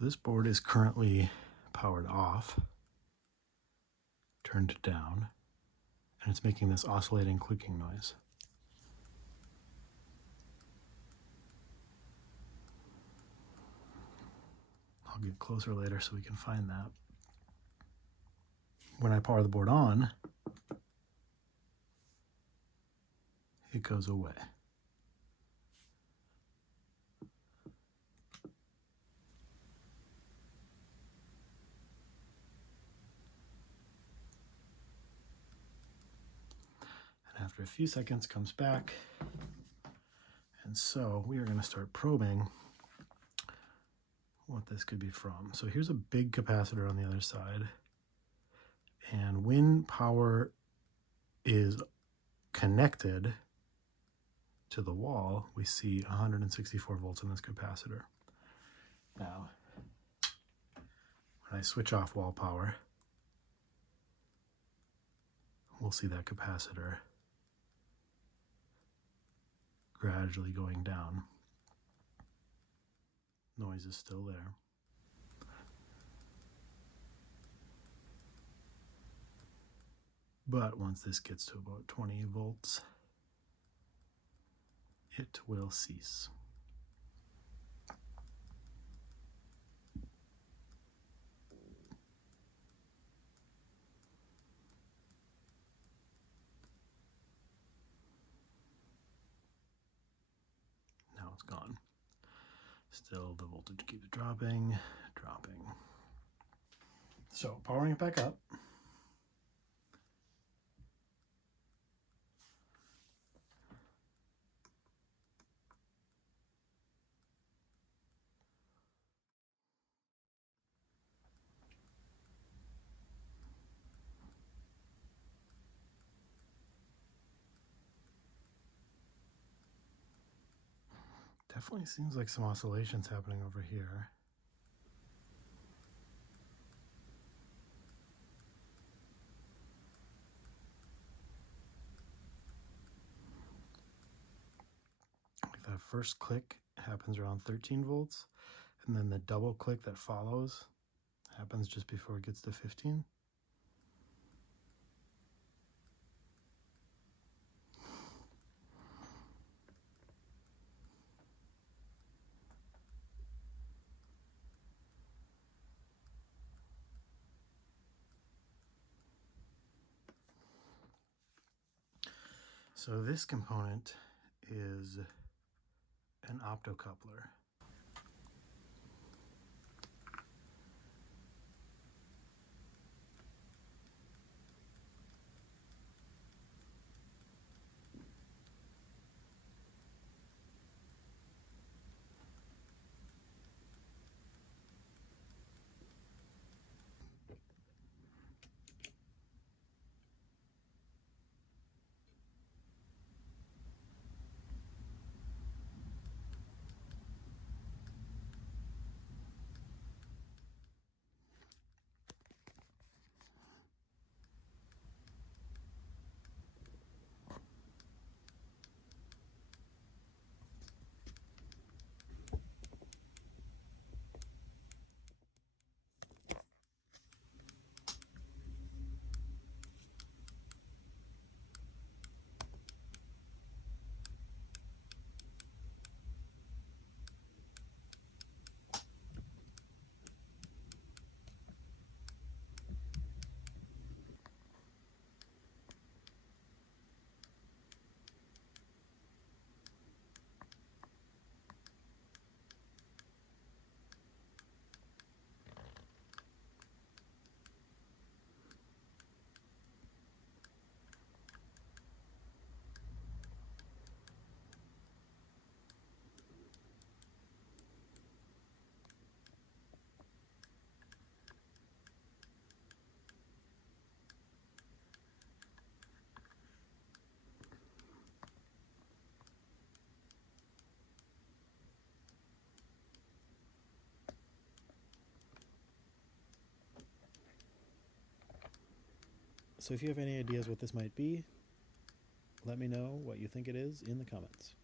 So this board is currently powered off, turned down, and it's making this oscillating clicking noise. I'll get closer later so we can find that. When I power the board on, it goes away. And after a few seconds comes back. And so we are going to start probing what this could be from. So here's a big capacitor on the other side. And when power is connected to the wall, we see 164 volts in this capacitor. Now, when I switch off wall power, we'll see that capacitor gradually going down. Noise is still there. But once this gets to about 20 volts, it will cease. Now it's gone. Still the voltage keeps dropping. So powering it back up. Definitely seems like some oscillations happening over here. Like that first click happens around 13 volts, and then the double click that follows happens just before it gets to 15. So this component is an optocoupler. So if you have any ideas what this might be, let me know what you think it is in the comments.